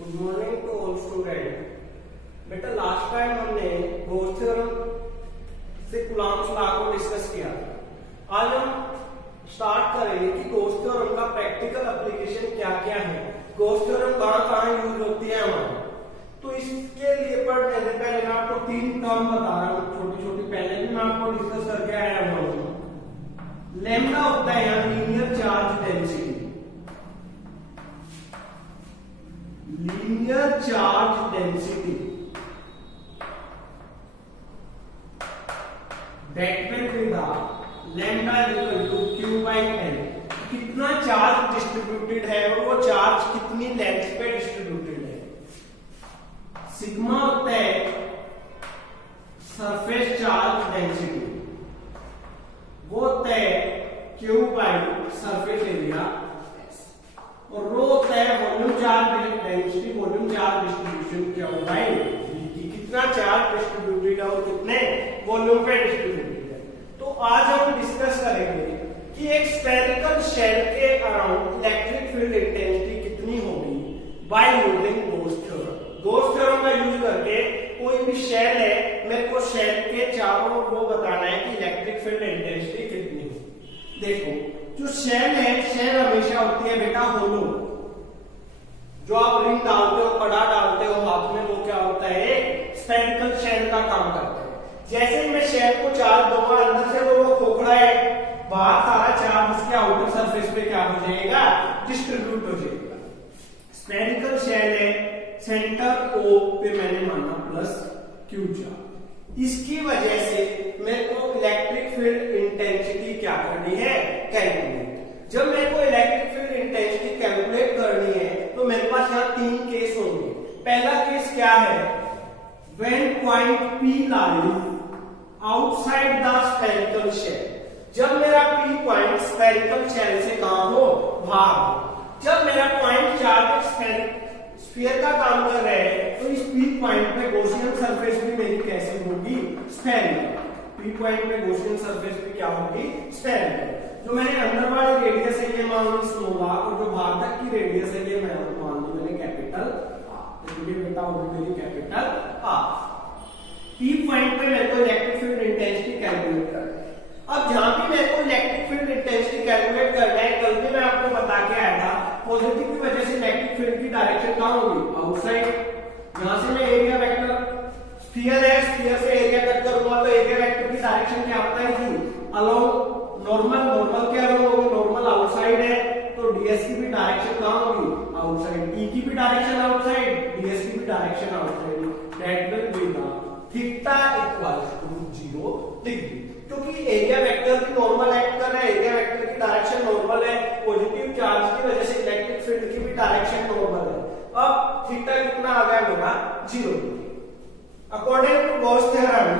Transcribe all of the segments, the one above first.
Good morning to all student. बेटा last time हमने Gauss theorem से कूलॉम्स लॉ को डिस्कस किया था। आज हम स्टार्ट करेंगे कि गॉस थ्योरम का प्रैक्टिकल एप्लीकेशन क्या क्या है, गॉस थ्योरम कहाँ कहाँ यूज होती है हमारी। तो इसके लिए पढ़ने से पहले मैं आपको तीन टर्म बता रहा हूँ, छोटी छोटी, पहले भी मैं आपको डिस्कस करके आया हूँ। लैम्डा होता है यहाँ linear charge density, linear charge density that will be the lambda is equal to q by l। कितना चार्ज डिस्ट्रीब्यूटेड है और वो चार्ज कितनी लेंथ पे डिस्ट्रीब्यूटेड है। सिग्मा होता है सरफेस चार्ज डेंसिटी, वो होता है q बाई सरफेस एरिया, और रो होता है volume charge density, volume charge distribution क्या होगा कि कितना चार्ज डिस्ट्रीब्यूटेड है और कितने वॉल्यूम पे डिस्ट्रीब्यूटेड है। तो आज हम डिस्कस करेंगे कि एक स्फेरिकल शेल के अराउंड इलेक्ट्रिक फील्ड इंटेंसिटी कितनी होगी by using Gauss theorem. Gauss theorem का यूज करके कोई भी शेल है, मेरे को शेल के चारों वो बताना है कि इलेक्ट्रिक फील्ड इंटेंसिटी कितनी होगी। देखो जो शेल है, शेल हमेशा होती है बेटा होलो। जो आप रिंग डालते हो, कड़ा डालते हो हाथ में, वो क्या होता है स्फेरिकल शेल का काम करता है। जैसे ही मैं शेल को चार्ज दूंगा अंदर से, वो खोखला है, बाहर सारा चार्ज उसके आउटर सरफेस पे क्या हो जाएगा, डिस्ट्रीब्यूट हो जाएगा। स्फेरिकल शेल है, सेंटर ओ पे मैंने माना प्लस क्यू चार्ज। इसकी वजह से मेरे को इलेक्ट्रिक फील्ड इंटेंसिटी क्या करनी है, कैलकुलेट। जब मेरे को इलेक्ट्रिक फील्ड इंटेंसिटी कैलकुलेट करनी है तो मेरे पास यहाँ तीन केस होंगे। पहला केस क्या है, when point P lies outside the spherical shell. जब मेरा P पॉइंट स्फेरिकल शेल से कहां हो, बाहर। जब मेरा पॉइंट चार्ज स्फीयर का काम कर रहे हैं तो इस P पॉइंट पे गॉसियन सरफेस भी मेरी कैसी होगी, स्फेरिकल। P पॉइंट पे गॉसियन सरफेस भी क्या होगी, स्फेरिकल। जो मैंने अंदर वाली रेडियस है ये मान ली स्मॉल r, और जो बाहर तक की रेडियस है ये मान ली मैंने कैपिटल R। तो ये बेटा होगी मेरी कैपिटल R। P पॉइंट पे मेरे को इलेक्ट्रिक फील्ड इंटेंसिटी कैलकुलेट करना है। अब जहां भी मेरे को इलेक्ट्रिक फील्ड इंटेंसिटी कैलकुलेट करना है, कल भी मैं आपको बता के आया था, पॉजिटिव की वजह से इलेक्ट्रिक फील्ड की डायरेक्शन कहां होगी, आउटसाइड। यहां से मैं एरिया वेक्टर, स्फीयर है, स्फीयर से एरिया कट करूंगा तो एरिया वेक्टर की डायरेक्शन क्या बताएगी, अलोंग नॉर्मल। नॉर्मल क्या होगी, नॉर्मल आउटसाइड है, तो ds की भी डायरेक्शन कहां होगी, आउटसाइड। E की भी डायरेक्शन आउटसाइड, ds की भी direction outside. That will be the theta equals to 0 degree. क्योंकि एरिया वेक्टर भी नॉर्मल एक्ट कर रहा है, एरिया वेक्टर की डायरेक्शन नॉर्मल है, पॉजिटिव चार्ज की वजह से इलेक्ट्रिक फील्ड की भी डायरेक्शन नॉर्मल है। अब थीटा कितना आ गया मेरा, 0 degree. According to Gauss theorem,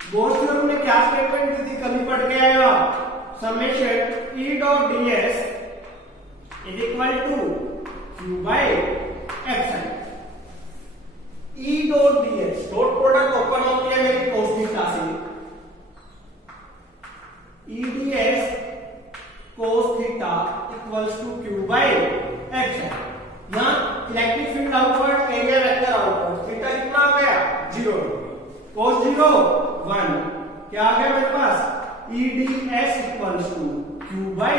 Gauss theorem में क्या स्टेटमेंट दी थी, कभी पढ़ के आए आप, summation E dot ds is equal to q by epsilon. E dot ds dot product open होती है मेरी cos थीटा से, E ds cos theta equals to q by epsilon. यहां electric field outward, area vector outward, theta कितना आ गया, 0। cos 0 1, क्या आ गया मेरे पास, E ds equals to q by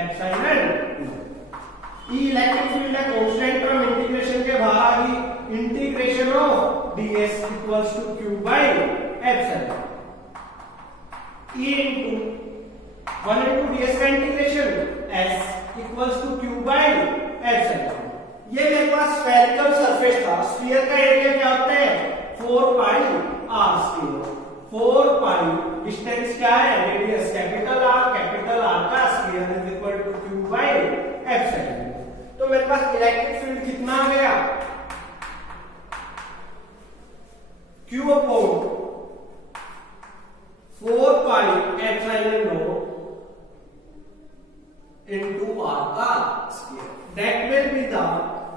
epsilon. E electric field है, कांस्टेंट टर्म इंटीग्रेशन के बाहर आ गई, integration of ds equals to q by epsilon. E into 1 into ds का integration s equals to q by epsilon. ये मेरे पास spherical surface था। स्फीयर का एरिया क्या होता है, 4 pi r square. 4 pi distance क्या है, रेडियस कैपिटल R का square is equal to q by epsilon. तो मेरे पास इलेक्ट्रिक फील्ड कितना आ गया, q upon 4 pi epsilon not into r का square. That will be the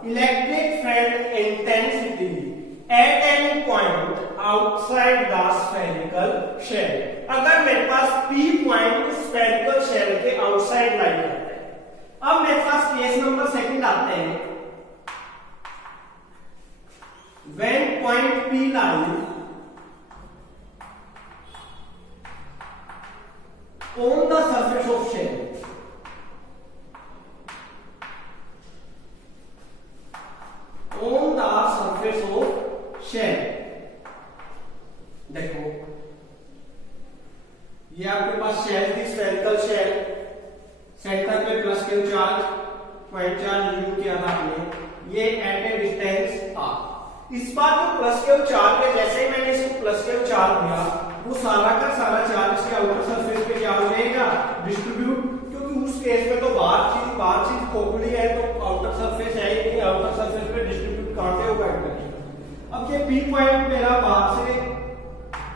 electric field intensity at any point outside the spherical shell। अगर मेरे पास P पॉइंट स्फेरिकल शेल के आउटसाइड लाई करता है, अब मेरे पास केस नंबर सेकंड आते हैं, when point P lie on the surface of shell, on the surface of shell, देखो ये आपके पास शेल थी, स्फेरिकल शेल, सेंटर पे plus Q charge, point charge use किया था आपने, ये एट ए डिस्टेंस आर। इस बार जो प्लस क्यू चार्ज है, जैसे ही मैंने इसको प्लस क्यू चार्ज दिया, वो सारा का सारा चार्ज इसके आउटर सरफेस पे क्या हो जाएगा, डिस्ट्रीब्यूट, क्योंकि उस केस में तो बाहर चीज खोखली है, तो आउटर सरफेस है ही नहीं, आउटर सरफेस पे डिस्ट्रीब्यूट कहां से होगा इंटरेक्शन। अब ये पी पॉइंट मेरा बाहर से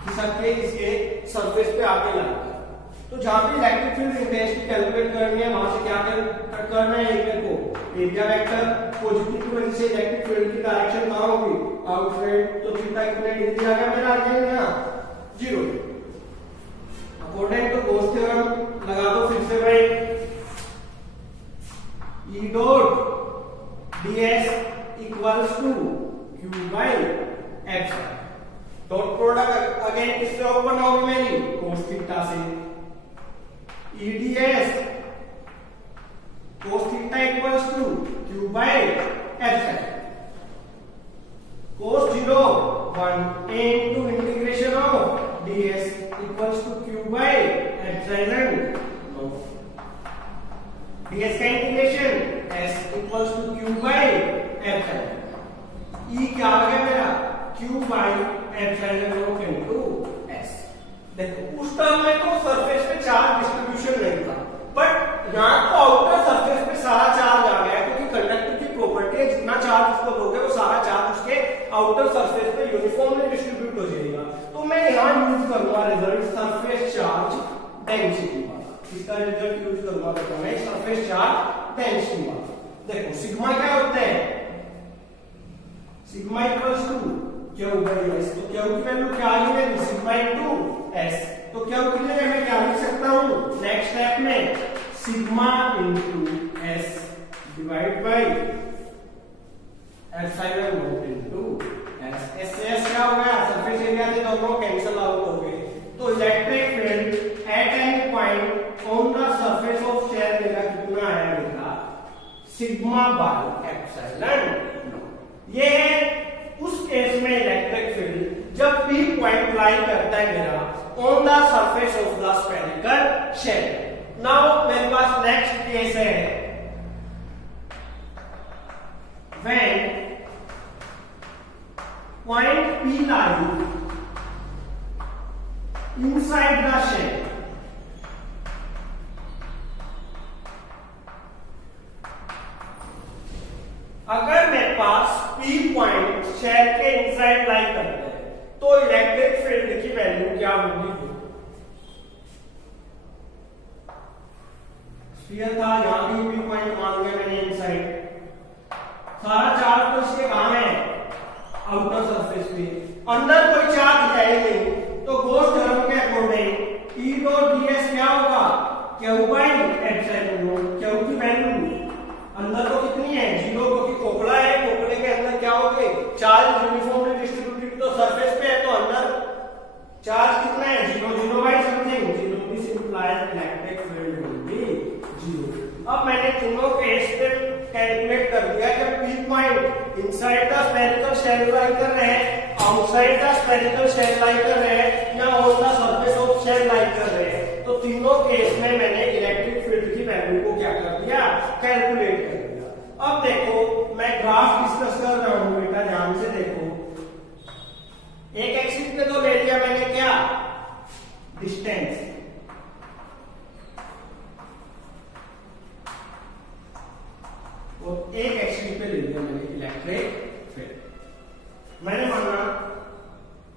खिसक के इसके सरफेस पे आके लगता है, तो जहां पे इलेक्ट्रिक फील्ड इंटेंसिटी कैलकुलेट करनी है, वहां से क्या करना है, एक को एरिया वेक्टर पॉजिटिव की वजह से इलेक्ट्रिक फील्ड की डायरेक्शन कहां होगी, आउटसाइड, तो थीटा कितने डिग्री आ गया मेरा, आ जाएगा यहां 0। अकॉर्डिंग टू गॉस थ्योरम लगा दो फिर से भाई, E dot ds equals to q by epsilon. Dot product again किससे ओपन होगी मेरी, cos थीटा से, E ds cos theta equals to q by epsilon. cos 0 1 into integration of ds equals to q by epsilon no. ds का integration s equals to q by epsilon। e क्या आ गया मेरा, q by epsilon no into s। देखो उस term में तो surface पे चार्ज डिस्ट्रीब्यूशन नहीं था, बट यहाँ तो आउटर सरफेस पे सारा चार्ज आ गया, क्योंकि कंडक्टर की प्रॉपर्टी है, जितना चार्ज उसको दोगे वो सारा चार्ज उसके आउटर सरफेस पे यूनिफॉर्मली डिस्ट्रीब्यूट हो जाएगा। तो मैं यहाँ यूज करूंगा रिजल्ट सरफेस चार्ज डेंसिटी वाला, इसका रिजल्ट यूज करूंगा तो मैं सरफेस चार्ज डेंसिटी वाला। देखो सिग्मा क्या होता है, sigma equals to Q by S, तो क्यू की वैल्यू क्या आ गई है, सिग्मा इनटू एस, तो क्यू की जगह मैं क्या लिख सकता हूँ नेक्स्ट स्टेप में, sigma into S divide by epsilon not into S. S से एस क्या हो गया, सरफेस एरिया से दोनों कैंसिल आउट हो गए, तो electric field at any point on the surface of shell मेरा कितना आया बेटा, सिग्मा बाय एप्सिलॉन। ये है उस केस में इलेक्ट्रिक फील्ड जब P पॉइंट लाई करता है मेरा on the surface of the spherical shell. Now मेरे पास नेक्स्ट केस है, when point P lie inside the shell, अगर मेरे पास P पॉइंट शेल के इनसाइड लाई करते हैं, तो इलेक्ट्रिक फील्ड की वैल्यू क्या होगी, स्फीयर था, यहां भी P पॉइंट मान लिया मैंने इनसाइड, सारा चार्ज तो इसके कहां है, आउटर सरफेस पे, अंदर कोई चार्ज है ही नहीं, तो गॉस थ्योरम के अकॉर्डिंग E डॉट ds क्या होगा, q by epsilon not. q की वैल्यू अंदर तो कितनी है, 0, क्योंकि खोखला है, खोखले के अंदर क्या हो गए, चार्ज यूनिफॉर्मली डिस्ट्रीब्यूटेड तो सरफेस पे है, तो अंदर चार्ज कितना है, 0 0 by something, 0 this implies electric field will be 0। अब मैंने तीनों केस पे कैलकुलेट कर दिया, जब P point inside the spherical shell lie कर रहे हैं, outside the spherical shell lie कर रहे हैं, या on the surface of shell lie कर रहे हैं, तो तीनों केस में मैंने इलेक्ट्रिक फील्ड की वैल्यू को क्या कर दिया, कैलकुलेट कर दिया। अब देखो मैं ग्राफ डिस्कस कर रहा हूं बेटा, ध्यान से देखो, एक एक्सिस पे तो ले लिया मैंने क्या, डिस्टेंस, और एक एक्सिस पे ले लिया मैंने इलेक्ट्रिक फील्ड। मैंने माना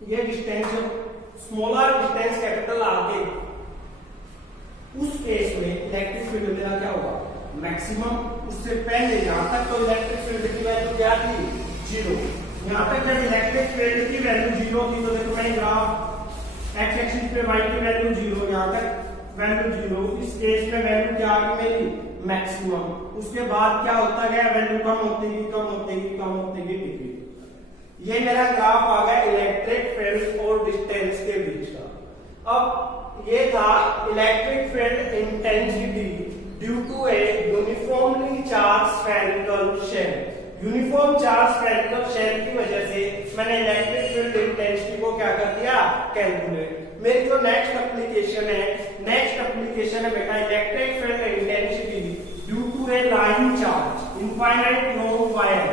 ये डिस्टेंस स्मॉलर डिस्टेंस कैपिटल आगे, उस केस में इलेक्ट्रिक फील्ड मेरा क्या होगा, मैक्सिमम। उससे पहले यहां तक तो इलेक्ट्रिक फील्ड की वैल्यू क्या थी, 0। यहां तक जब इलेक्ट्रिक फील्ड की वैल्यू 0 थी, तो देखो मैंने ग्राफ एक्स एक्सिस पे y की वैल्यू 0, यहां तक वैल्यू 0, इस केस में वैल्यू क्या आ गई मेरी मैक्सिमम। उसके बाद क्या होता गया, वैल्यू कम होती गई डिक्रीज। ये मेरा ग्राफ आ गया इलेक्ट्रिक फील्ड और डिस्टेंस के बीच का। अब ये था electric field intensity due to a uniformly charge spherical shell. Uniform charge spherical shell की वजह से मैंने इलेक्ट्रिक फील्ड इंटेंसिटी को क्या कर दिया, कैलकुलेट। मेरी जो नेक्स्ट एप्लीकेशन है बेटा electric field intensity due to a line charge infinite long wire.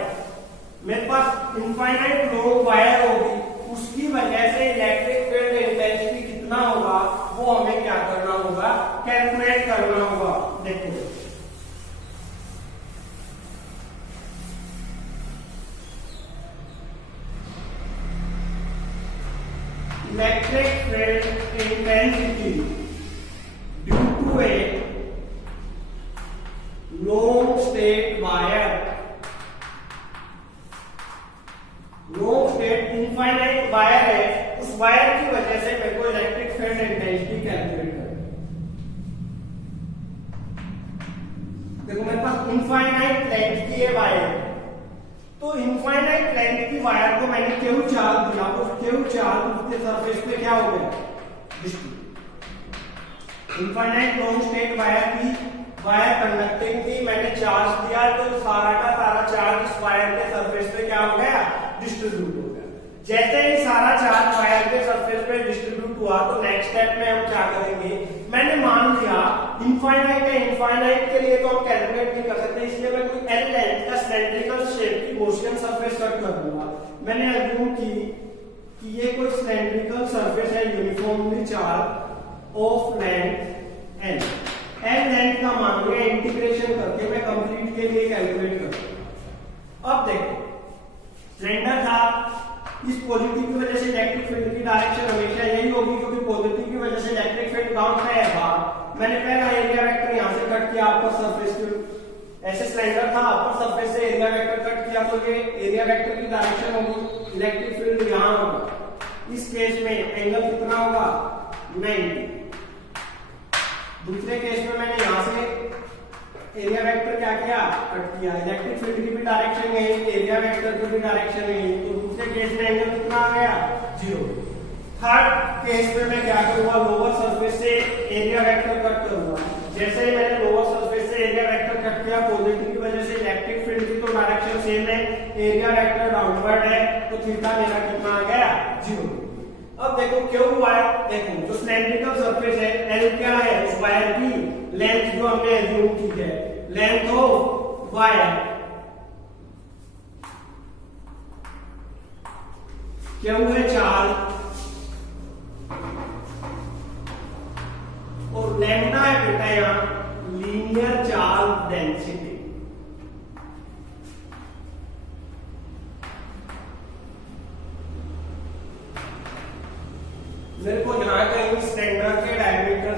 मेरे पास इनफाइनाइट लॉन्ग वायर होगी, उसकी वजह से इलेक्ट्रिक फील्ड इंटेंसिटी कितना होगा वो हमें क्या करना होगा, कैलकुलेट करना होगा। देखो electric field intensity due to a long straight wire, long straight infinite wire है, उस वायर की वजह से मेरे को इलेक्ट्रिक फील्ड इंटेंसिटी कैलकुलेट करनी। देखो मेरे पास इनफाइनाइट लेंथ की ये वायर है, तो इनफाइनाइट लेंथ की वायर को मैंने क्यू चार्ज दिया, उस क्यू चार्ज उसके सरफेस पे क्या हो गया, distribute. Infinite long straight wire की वायर कंडक्टिंग थी, मैंने चार्ज दिया तो सारा का सारा चार्ज इस वायर के सरफेस पे क्या हो गया, डिस्ट्रीब्यूट हो गया। जैसे ही सारा चार्ज वायर के सरफेस पे डिस्ट्रीब्यूट हुआ तो नेक्स्ट स्टेप में हम क्या करेंगे, मैंने मान लिया इनफाइनाइट है, इनफाइनाइट के लिए तो हम कैलकुलेट नहीं कर सकते, इसलिए मैं कोई एल लेंथ का सिलेंड्रिकल शेप की गॉसियन सरफेस कट कर दूंगा। मैंने अज्यूम की कि ये कोई सिलेंड्रिकल सरफेस है uniformly charge of length L. L length का मान लिया, इंटीग्रेशन करके मैं कंप्लीट के लिए कैलकुलेट करता। अब देखो सिलेंडर था, इस पॉजिटिव की वजह से इलेक्ट्रिक फील्ड की डायरेक्शन हमेशा यही होगी, क्योंकि पॉजिटिव की वजह से इलेक्ट्रिक फील्ड कहाँ है, बाहर। मैंने पहला एरिया वेक्टर यहां से कट किया, अपर सरफेस के ऐसे सिलेंडर था, अपर सरफेस से एरिया वेक्टर कट किया, तो ये एरिया वेक्टर की डायरेक्शन होगी, इलेक्ट्रिक फील्ड यहां होगा। इस केस में एंगल कितना होगा, 90। दूसरे केस में मैंने यहां से एरिया वेक्टर क्या किया, कट किया, इलेक्ट्रिक फील्ड की भी डायरेक्शन यही, एरिया वेक्टर की भी डायरेक्शन यही, तो दूसरे केस में एंगल कितना आ गया, 0। थर्ड केस में मैं क्या करूंगा, लोअर सरफेस से एरिया वेक्टर कट करूंगा। जैसे ही मैंने लोअर सरफेस से एरिया वेक्टर कट किया, पॉजिटिव की वजह से इलेक्ट्रिक फील्ड की तो डायरेक्शन सेम है, एरिया वेक्टर डाउनवर्ड है, तो थीटा मेरा कितना आ गया, 0। अब देखो क्यों वायर, देखो जो सिलेंड्रिकल सरफेस है, एल क्या है, उस वायर की लेंथ जो हमने एज्यूम की है, लेंथ ऑफ वायर, क्यों है 4 और लैम्डा है बेटा यहां लीनियर चार्ज डेंसिटी। मेरे को यहां कहीं सिलेंडर के डायमीटर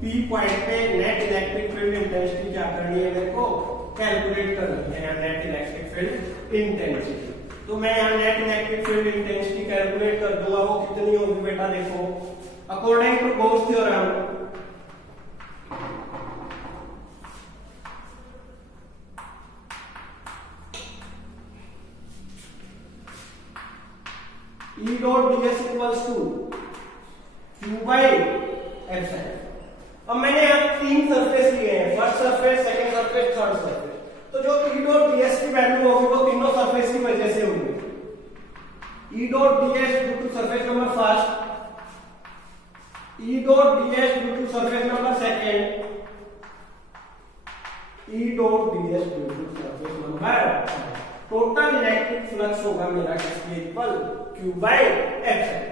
P पॉइंट पे नेट इलेक्ट्रिक फील्ड इंटेंसिटी क्या करनी है, मेरे को कैलकुलेट करनी है, नेट इलेक्ट्रिक फील्ड इंटेंसिटी। तो मैं यहाँ net electric field intensity calculate कर दूंगा, वो कितनी होगी बेटा, देखो according to Gauss theorem E dot ds equals to Q by epsilon. अब मैंने यहाँ 3 सरफेस लिए हैं, first surface, second surface, third surface, तो जो E dot ds की वैल्यू होगी वो तीनों सरफेस की वजह से होगी। E dot ds due to surface number first, E dot ds due to surface number second, E dot ds due to surface number. Total electric flux होगा मेरा किसके equal, Q by epsilon.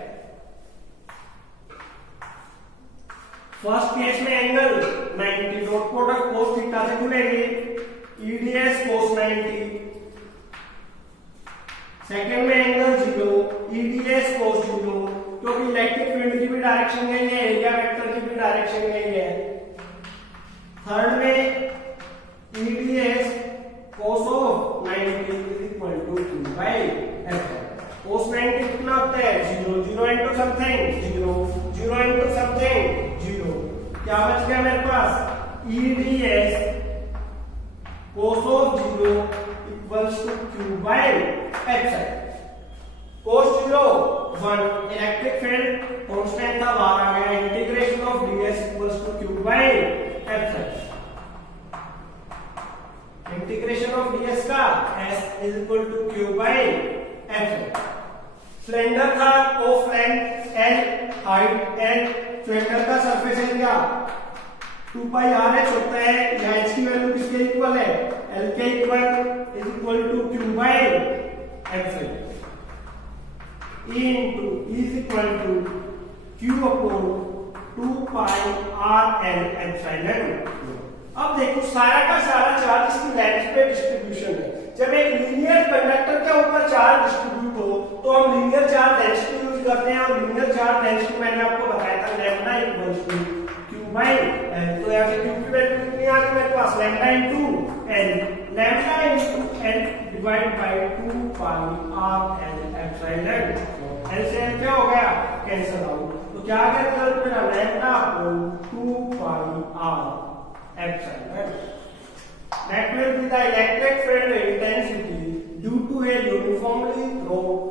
First case में angle 90, dot product cos theta से खुलेगी, EDS cos 90। Second में angle 0, EDS cos 0, क्योंकि electric field की भी डायरेक्शन यही है, एरिया वेक्टर की भी डायरेक्शन यही है। थर्ड में EDS cos of 90 is equal to Q by epsilon. cos 90 कितना होता है, 0। Zero, zero into something zero, zero into something zero, क्या बच गया मेरे पास EDS cos of zero equals to Q by epsilon. cos zero 1, electric field constant था बाहर आ गया, integration of ds equals to Q by epsilon. Integration of ds का s is equal to Q by epsilon. Cylinder का of length l, height l, cylinder का surface area 2 पाई RH होता है, यहाँ h की वैल्यू किसके इक्वल है, l के equal, is equal to Q by epsilon into is equal to Q upon 2 pi RL epsilon. अब देखो सारा का सारा चार्ज इसकी लेंथ पे डिस्ट्रीब्यूशन है। जब एक लीनियर कंडक्टर के ऊपर चार्ज डिस्ट्रीब्यूट हो तो हम लीनियर चार्ज डेंसिटी यूज करते हैं, और लीनियर चार्ज डेंसिटी मैंने आपको बताया था lambda equals to Q by L। तो यहाँ से Q की वैल्यू कितनी आ गई मेरे पास, lambda into L, lambda into L divide by 2 pi RL epsilon. L से L क्या हो गया, कैंसिल आउट, तो क्या आ गया रिजल्ट मेरा, lambda upon 2 pi R epsilon. That will be the electric field intensity due to a uniformly thrown